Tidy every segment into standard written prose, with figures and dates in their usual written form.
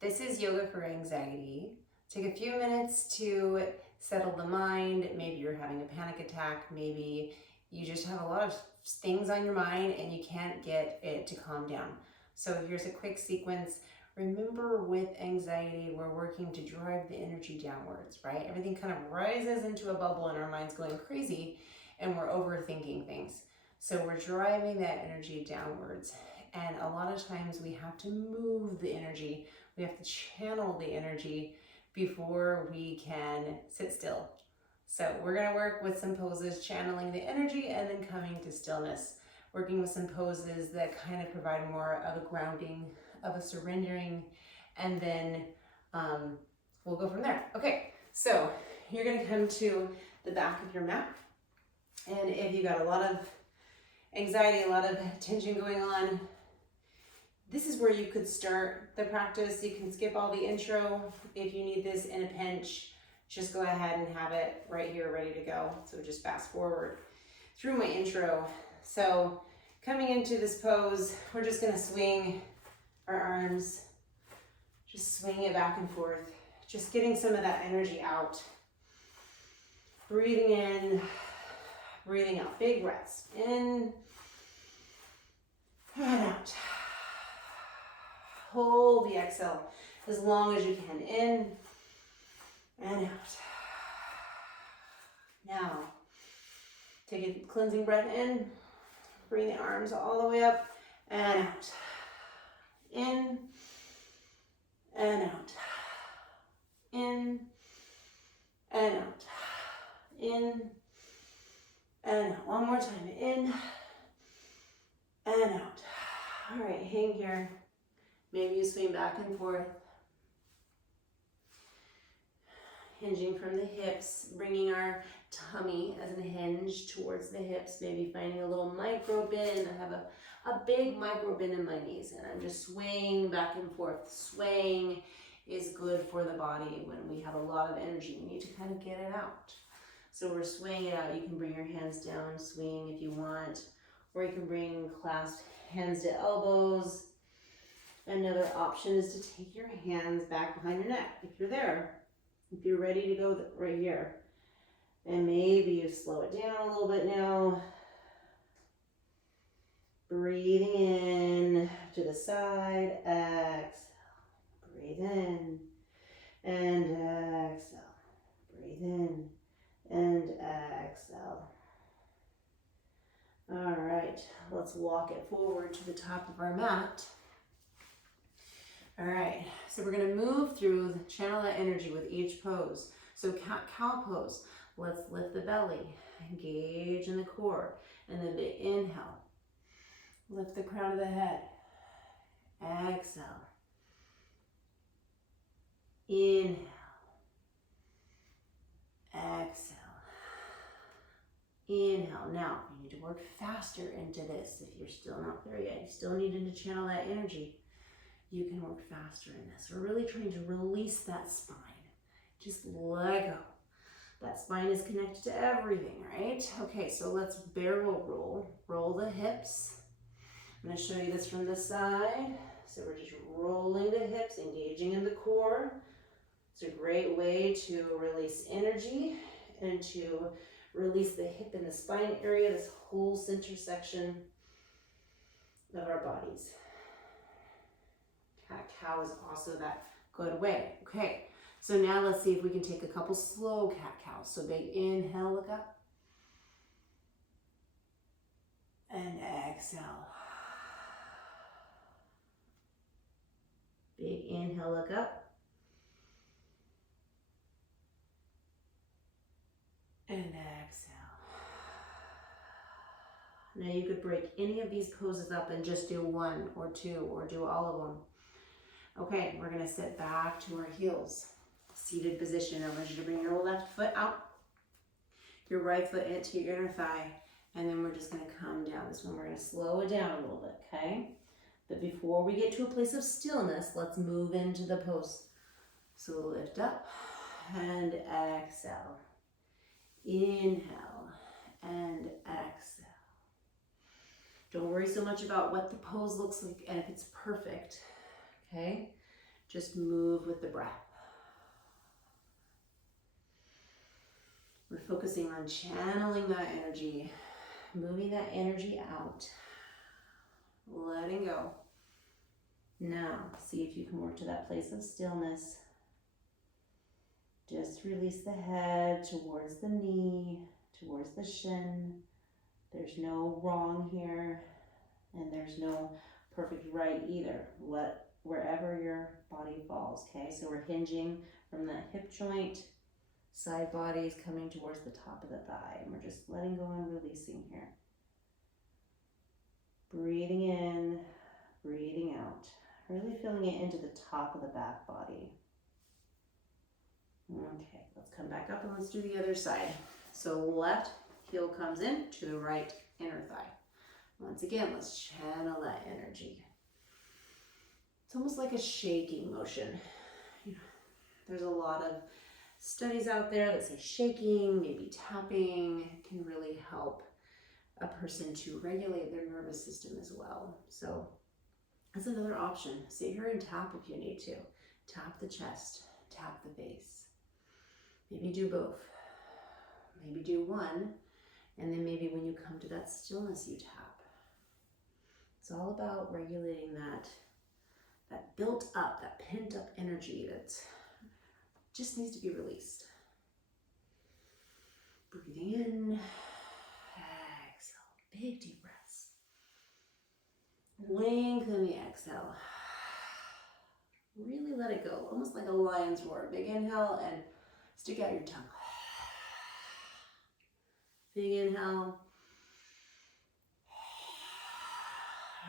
This is yoga for anxiety. Take a few minutes to settle the mind. Maybe you're having a panic attack. Maybe you just have a lot of things on your mind and you can't get it to calm down. So here's a quick sequence. Remember, with anxiety, we're working to drive the energy downwards, right? Everything kind of rises into a bubble and our mind's going crazy and we're overthinking things. So we're driving that energy downwards. And a lot of times we have to move the energy. We have to channel the energy before we can sit still. So we're gonna work with some poses, channeling the energy and then coming to stillness. Working with some poses that kind of provide more of a grounding, of a surrendering, and then we'll go from there. Okay, so you're gonna come to the back of your mat. And if you got a lot of anxiety, a lot of tension going on, this is where you could start the practice. You can skip all the intro. If you need this in a pinch, just go ahead and have it right here ready to go. So just fast forward through my intro. So coming into this pose, we're just gonna swing our arms, just swing it back and forth, just getting some of that energy out. Breathing in, breathing out, big breaths. In and out. Hold the exhale as long as you can. In and out. Now, take a cleansing breath in. Bring the arms all the way up and out. In and out. In and out. In and out. One more time. In and out. All right, hang here. Maybe you swing back and forth. Hinging from the hips, bringing our tummy as a hinge towards the hips, maybe finding a little micro bend. I have a big micro bend in my knees and I'm just swaying back and forth. Swaying is good for the body when we have a lot of energy. We need to kind of get it out. So we're swaying it out. You can bring your hands down, swing if you want, or you can bring clasped hands to elbows. Another option is to take your hands back behind your neck if you're there. If you're ready to go right here. And maybe you slow it down a little bit now. Breathing in to the side, exhale. Breathe in and exhale. Breathe in and exhale. All right, let's walk it forward to the top of our mat. All right, so we're gonna move through, channel that energy with each pose. So cat-cow pose, let's lift the belly, engage in the core, and then big inhale. Lift the crown of the head, exhale. Inhale, exhale. Inhale. Now, you need to work faster into this if you're still not there yet. You still need to channel that energy. You can work faster in this. We're really trying to release that spine. Just let go. That spine is connected to everything, right? Okay, so let's barrel roll. Roll the hips. I'm gonna show you this from this side. So we're just rolling the hips, engaging in the core. It's a great way to release energy and to release the hip and the spine area, this whole center section of our bodies. Cat-cow is also that good way. Okay, so now let's see if we can take a couple slow cat-cows. So big inhale, look up. And exhale. Big inhale, look up. And exhale. Now you could break any of these poses up and just do one or two or do all of them. Okay, we're gonna sit back to our heels. Seated position. I want you to bring your left foot out, your right foot into your inner thigh, and then we're just gonna come down. This one we're gonna slow it down a little bit, okay? But before we get to a place of stillness, let's move into the pose. So lift up and exhale. Inhale and exhale. Don't worry so much about what the pose looks like and if it's perfect, okay? Just move with the breath. We're focusing on channeling that energy, moving that energy out, letting go. Now, see if you can work to that place of stillness. Just release the head towards the knee, towards the shin. There's no wrong here, and there's no perfect right either. Wherever your body falls, okay? So we're hinging from the hip joint. Side body is coming towards the top of the thigh, and we're just letting go and releasing here. Breathing in, breathing out. Really feeling it into the top of the back body. Okay, let's come back up and let's do the other side. So left heel comes in to the right inner thigh. Once again, let's channel that energy. It's almost like a shaking motion. There's a lot of studies out there that say shaking, maybe tapping can really help a person to regulate their nervous system as well. So that's another option. Sit here and tap if you need to. Tap the chest, tap the base. Maybe do both. Maybe do one, and then maybe when you come to that stillness, you tap. It's all about regulating that built up, that pent up energy that just needs to be released. Breathing in, exhale, big deep breaths. Lengthen the exhale. Really let it go, almost like a lion's roar. Big inhale and stick out your tongue. Big inhale.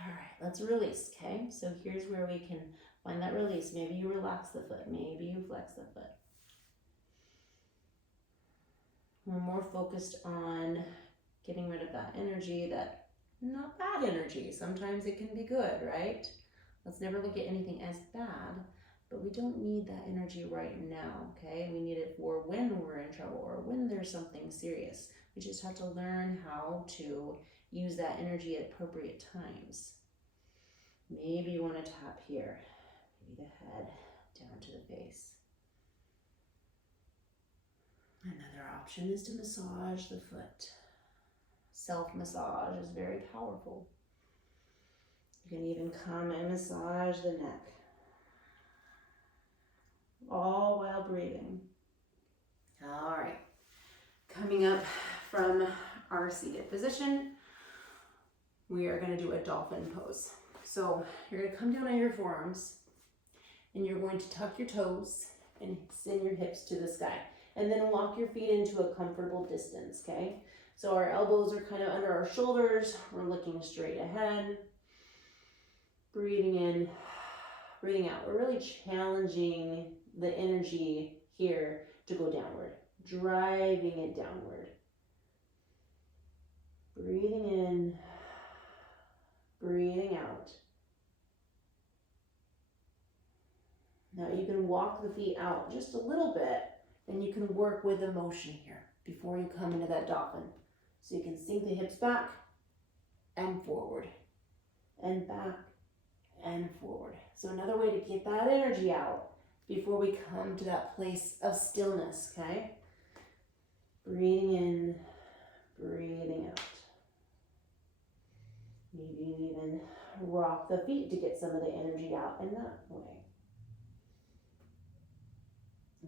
All right, let's release, okay? So here's where we can find that release. Maybe you relax the foot, maybe you flex the foot. We're more focused on getting rid of that energy, that not bad energy. Sometimes it can be good, right? Let's never look at anything as bad, but we don't need that energy right now, okay? We need it for when we're in trouble or when there's something serious. We just have to learn how to use that energy at appropriate times. Maybe you want to tap here, maybe the head down to the face. Another option is to massage the foot. Self-massage is very powerful. You can even come and massage the neck, all while breathing. All right, coming up from our seated position, we are going to do a dolphin pose. So you're going to come down on your forearms and you're going to tuck your toes and send your hips to the sky, and then walk your feet into a comfortable distance, okay? So our elbows are kind of under our shoulders. We're looking straight ahead. Breathing in, breathing out. We're really challenging the energy here to go downward, driving it downward. Breathing in, breathing out. Now you can walk the feet out just a little bit, and you can work with the motion here before you come into that dolphin. So you can sink the hips back and forward and back and forward. So another way to get that energy out before we come to that place of stillness, okay? Breathing in, breathing out. Maybe you even rock the feet to get some of the energy out in that way.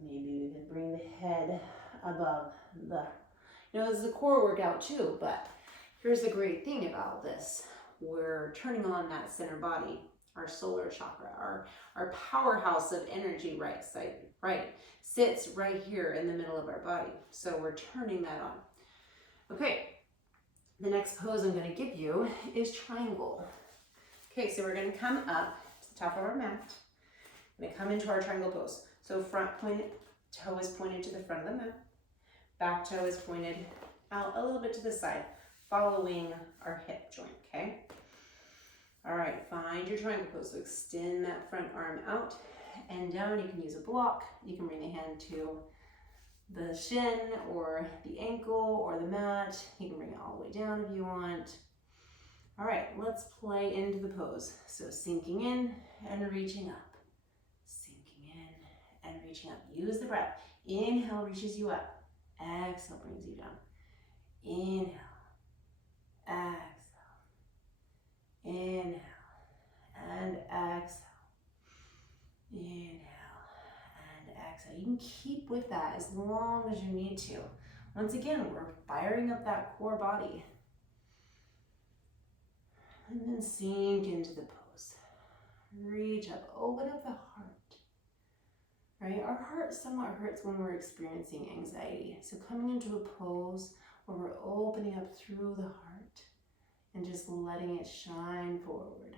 Maybe we can bring the head above the, this is a core workout too, but here's the great thing about this. We're turning on that center body, our solar chakra, our powerhouse of energy, right, sits right here in the middle of our body. So we're turning that on. Okay, the next pose I'm going to give you is triangle. Okay, so we're going to come up to the top of our mat. We're going to come into our triangle pose. So front toe is pointed to the front of the mat. Back toe is pointed out a little bit to the side, following our hip joint, okay? All right, find your triangle pose. So extend that front arm out and down. You can use a block. You can bring the hand to the shin or the ankle or the mat. You can bring it all the way down if you want. All right, let's play into the pose. So sinking in and reaching up. Sink. reaching up. Use the breath. Inhale reaches you up. Exhale brings you down. Inhale. Exhale. Inhale. And exhale. Inhale. And exhale. You can keep with that as long as you need to. Once again, we're firing up that core body. And then sink into the pose. Reach up, open up the heart. Right? Our heart somewhat hurts when we're experiencing anxiety. So coming into a pose where we're opening up through the heart and just letting it shine forward.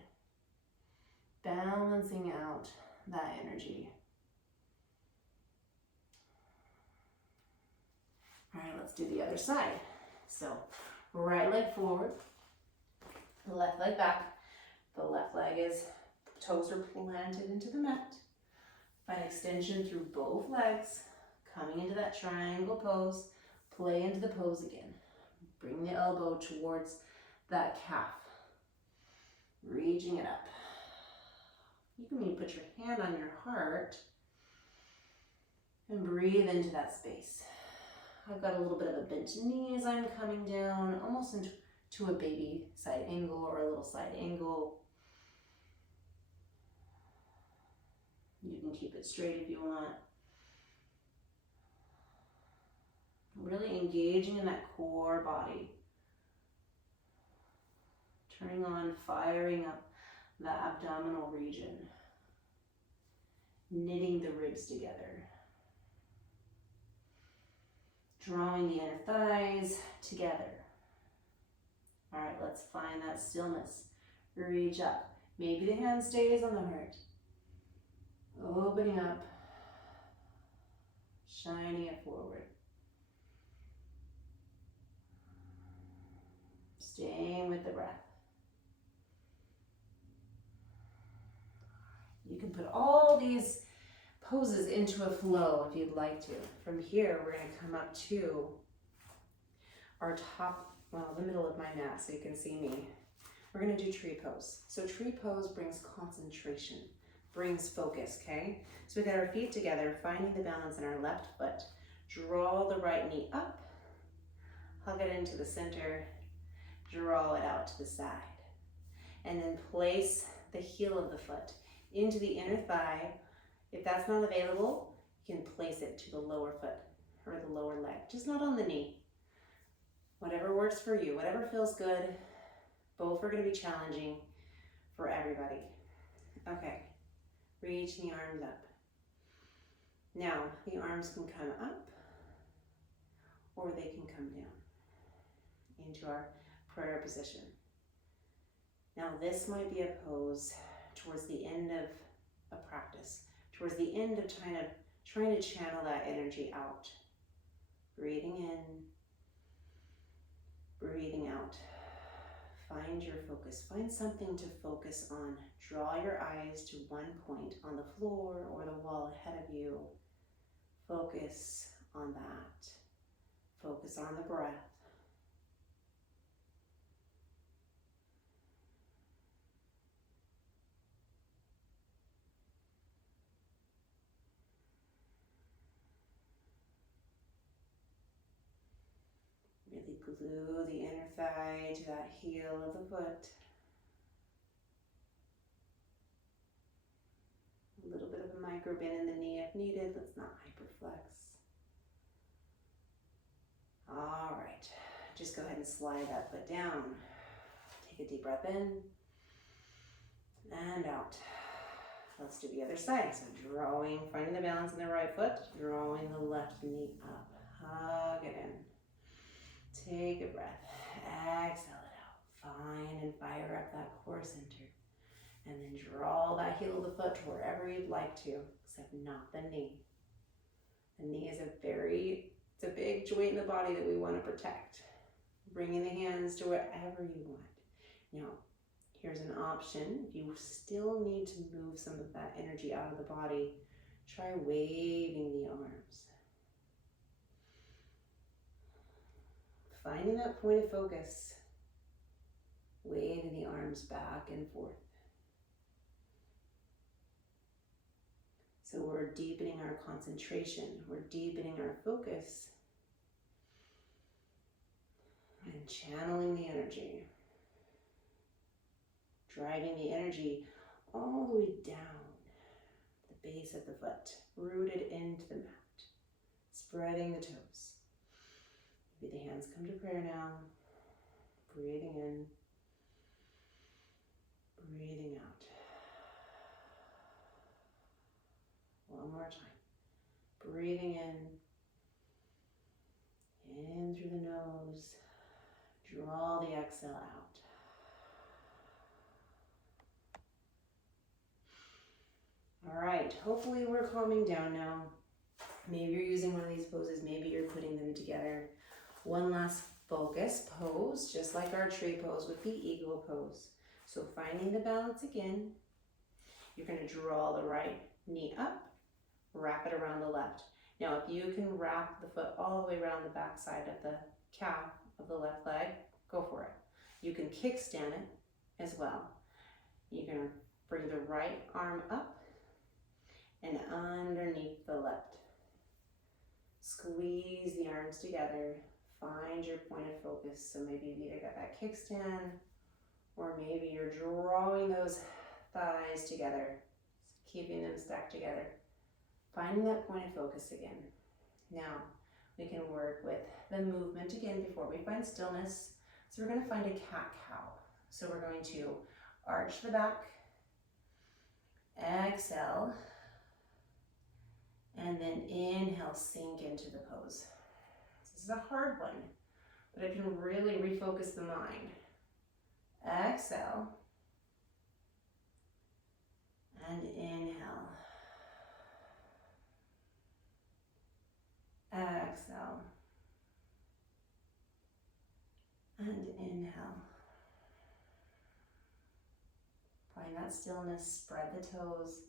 Balancing out that energy. All right, let's do the other side. So right leg forward, the left leg back. The left leg is, toes are planted into the mat. Find extension through both legs, coming into that triangle pose. Play into the pose again. Bring the elbow towards that calf. Reaching it up. You can even put your hand on your heart and breathe into that space. I've got a little bit of a bent knee as I'm coming down, almost into a baby side angle or a little side angle. You can keep it straight if you want. Really engaging in that core body. Turning on, firing up the abdominal region. Knitting the ribs together. Drawing the inner thighs together. All right, let's find that stillness. Reach up. Maybe the hand stays on the heart. Opening up. Shining it forward. Staying with the breath. You can put all these poses into a flow if you'd like to. From here, we're going to come up to our top, well, the middle of my mat so you can see me. We're going to do tree pose. So tree pose brings concentration, brings focus, okay? So we got our feet together, finding the balance in our left foot. Draw the right knee up, hug it into the center, draw it out to the side. And then place the heel of the foot into the inner thigh. If that's not available, you can place it to the lower foot or the lower leg, just not on the knee. Whatever works for you, whatever feels good. Both are going to be challenging for everybody. Okay, reach the arms up. Now, the arms can come up or they can come down into our prayer position. Now, this might be a pose towards the end of a practice, towards the end of trying to channel that energy out. Breathing in, breathing out. Find your focus. Find something to focus on. Draw your eyes to one point on the floor or the wall ahead of you. Focus on that. Focus on the breath. Really glue the inner thigh to that heel of the foot. A little bit of a micro bend in the knee if needed. Let's not hyperflex. All right, just go ahead and slide that foot down. Take a deep breath in and out. Let's do the other side. So finding the balance in the right foot, drawing the left knee up. Hug it in. Take a breath. Exhale it out. Find and fire up that core center. And then draw that heel of the foot to wherever you'd like to, except not the knee. The knee is it's a big joint in the body that we want to protect. Bringing the hands to wherever you want. Now, here's an option. If you still need to move some of that energy out of the body, try waving the arms. Finding that point of focus, waving the arms back and forth. So we're deepening our concentration, we're deepening our focus, and channeling the energy, driving the energy all the way down the base of the foot, rooted into the mat, spreading the toes. Maybe the hands come to prayer now, breathing in, breathing out. One more time. Breathing in through the nose. Draw the exhale out. All right, hopefully we're calming down now. Maybe you're using one of these poses, maybe you're putting them together. One last focus pose, just like our tree pose, would be eagle pose. So finding the balance again, you're going to draw the right knee up, wrap it around the left. Now, if you can wrap the foot all the way around the back side of the calf of the left leg, go for it. You can kickstand it as well. You're going to bring the right arm up and underneath the left. Squeeze the arms together. Find your point of focus. So maybe you've either got that kickstand or maybe you're drawing those thighs together, keeping them stacked together. Finding that point of focus again. Now, we can work with the movement again before we find stillness. So we're going to find a cat-cow. So we're going to arch the back, exhale, and then inhale, sink into the pose. This is a hard one, but it can really refocus the mind. Exhale, and inhale. Exhale, and inhale. Find that stillness, spread the toes,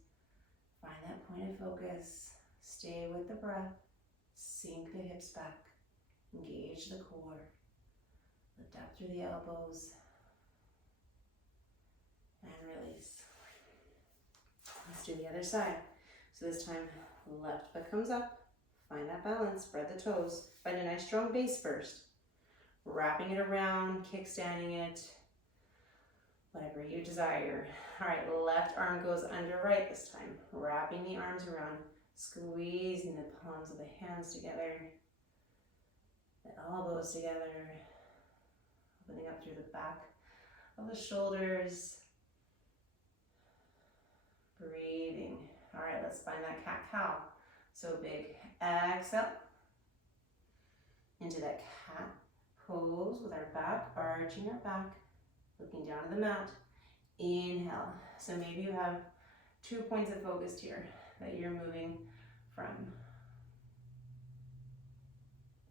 find that point of focus, stay with the breath, sink the hips back, engage the core, lift up through the elbows, and release. Let's do the other side. So this time, left foot comes up, find that balance, spread the toes, find a nice strong base first, wrapping it around, kickstanding it, whatever you desire. All right, left arm goes under right this time, wrapping the arms around, squeezing the palms of the hands together, the elbows together, opening up through the back of the shoulders, breathing. All right, let's find that cat-cow. So big exhale into that cat pose with our back, arching our back, looking down to the mat. Inhale. So maybe you have 2 points of focus here that you're moving from.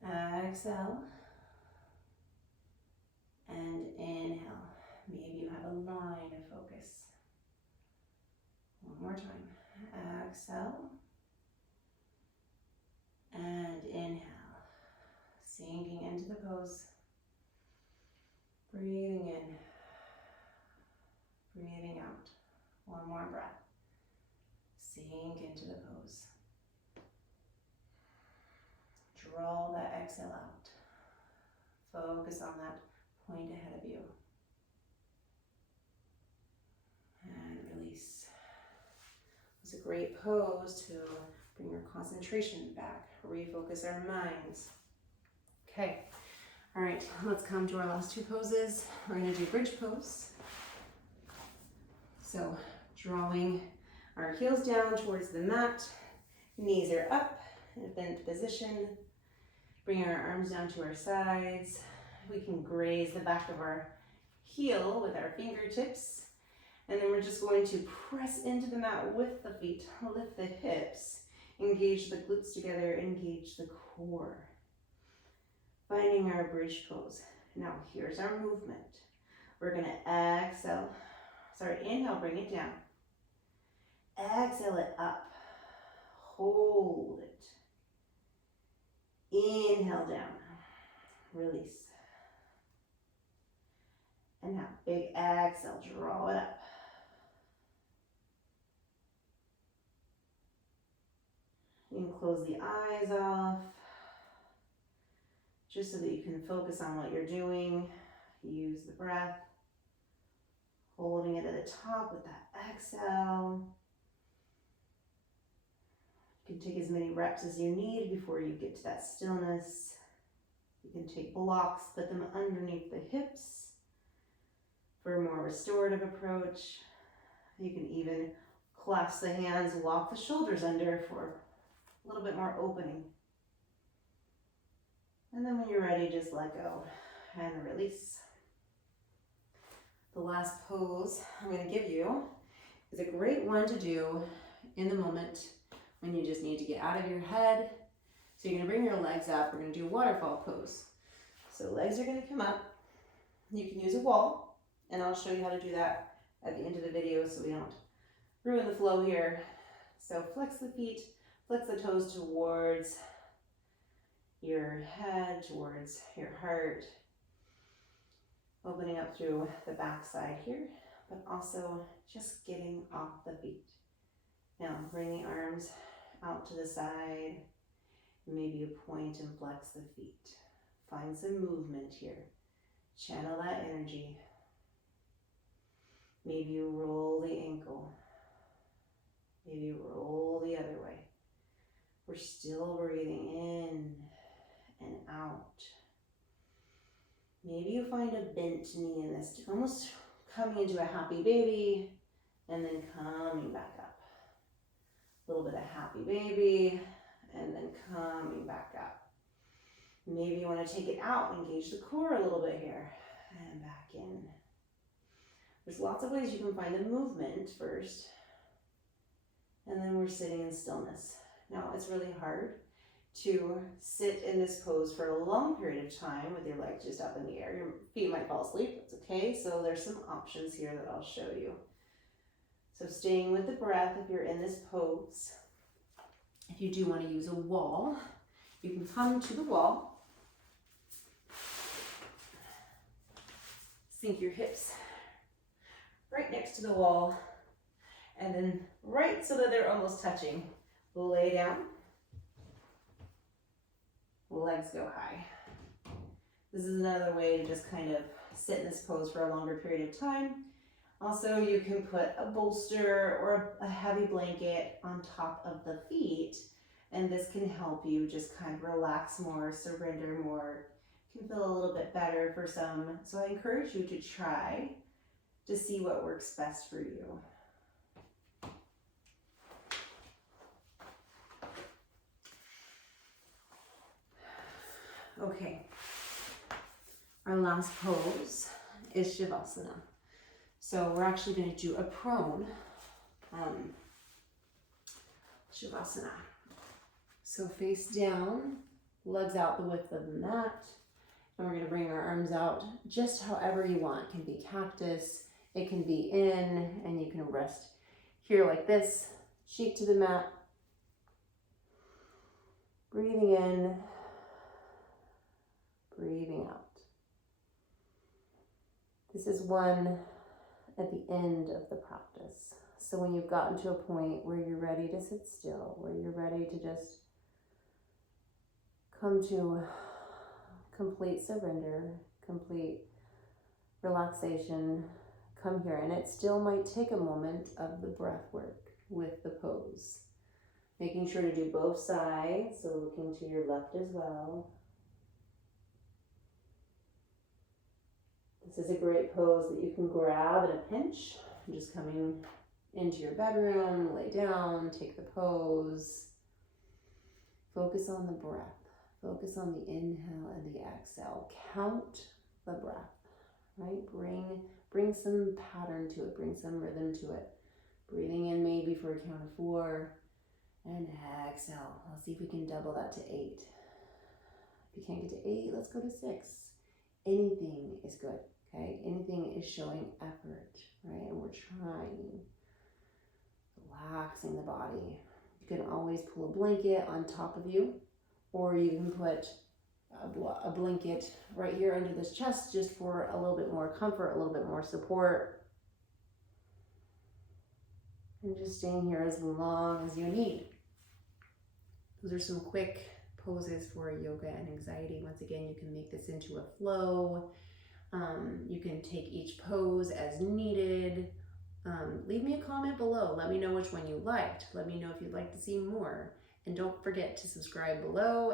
Exhale and inhale. Maybe you have a line of focus. One more time. Exhale and inhale. Sinking into the pose. Breathing in. Breathing out. One more breath. Sink into the pose. Draw that exhale out. Focus on that point ahead of you. And release. It's a great pose to bring your concentration back. Refocus our minds. Okay. All right, let's come to our last 2 poses. We're going to do bridge pose. So drawing our heels down towards the mat, knees are up in a bent position. Bring our arms down to our sides. We can graze the back of our heel with our fingertips. And then we're just going to press into the mat with the feet, lift the hips, engage the glutes together, engage the core. Finding our bridge pose. Now here's our movement. We're gonna inhale, bring it down. Exhale it up. Hold it. Inhale down. Release. And now big exhale, draw it up. You can close the eyes off, just so that you can focus on what you're doing. Use the breath, holding it at the top with that exhale. You can take as many reps as you need before you get to that stillness. You can take blocks, put them underneath the hips for a more restorative approach. You can even clasp the hands, lock the shoulders under for a little bit more opening. And then when you're ready, just let go and release. The last pose I'm going to give you is a great one to do in the moment when you just need to get out of your head. So you're going to bring your legs up. We're going to do a waterfall pose. So legs are going to come up. You can use a wall, and I'll show you how to do that at the end of the video so we don't ruin the flow here. So flex the feet, flex the toes towards your head, towards your heart, opening up through the back side here, but also just getting off the feet. Now bring the arms out to the side. Maybe you point and flex the feet. Find some movement here. Channel that energy. Maybe you roll the ankle. Maybe you roll the other way. We're still breathing in and out. Maybe you find a bent knee in this, almost coming into a happy baby and then coming back up. A little bit of happy baby and then coming back up. Maybe you want to take it out, engage the core a little bit here and back in. There's lots of ways you can find the movement first, and then we're sitting in stillness. Now it's really hard to sit in this pose for a long period of time with your legs just up in the air. Your feet might fall asleep, that's okay. So there's some options here that I'll show you. So staying with the breath if you're in this pose. If you do want to use a wall, you can come to the wall. Sink your hips right next to the wall, and then right so that they're almost touching. Lay down. Legs go high. This is another way to just kind of sit in this pose for a longer period of time. Also, you can put a bolster or a heavy blanket on top of the feet, and this can help you just kind of relax more, surrender more. Can feel a little bit better for some. So I encourage you to try to see what works best for you. Okay, our last pose is Shavasana. So we're actually going to do a prone Shavasana. So face down, legs out the width of the mat. And we're going to bring our arms out just however you want. It can be cactus, it can be in, and you can rest here like this, cheek to the mat. Breathing in, breathing out. This is one at the end of the practice. So when you've gotten to a point where you're ready to sit still, where you're ready to just come to complete surrender, complete relaxation, come here. And it still might take a moment of the breath work with the pose. Making sure to do both sides, so looking to your left as well. This is a great pose that you can grab in a pinch. Just coming into your bedroom, lay down, take the pose. Focus on the breath. Focus on the inhale and the exhale. Count the breath, right? Bring some pattern to it. Bring some rhythm to it. Breathing in maybe for a count of 4. And exhale. Let's see if we can double that to 8. If you can't get to 8, let's go to 6. Anything is good, okay? Anything is showing effort, right? And we're trying. Relaxing the body. You can always pull a blanket on top of you, or you can put a blanket right here under this chest just for a little bit more comfort, a little bit more support. And just staying here as long as you need. Those are some quick poses for yoga and anxiety. Once again, you can make this into a flow. You can take each pose as needed. Leave me a comment below. Let me know which one you liked. Let me know if you'd like to see more. And don't forget to subscribe below.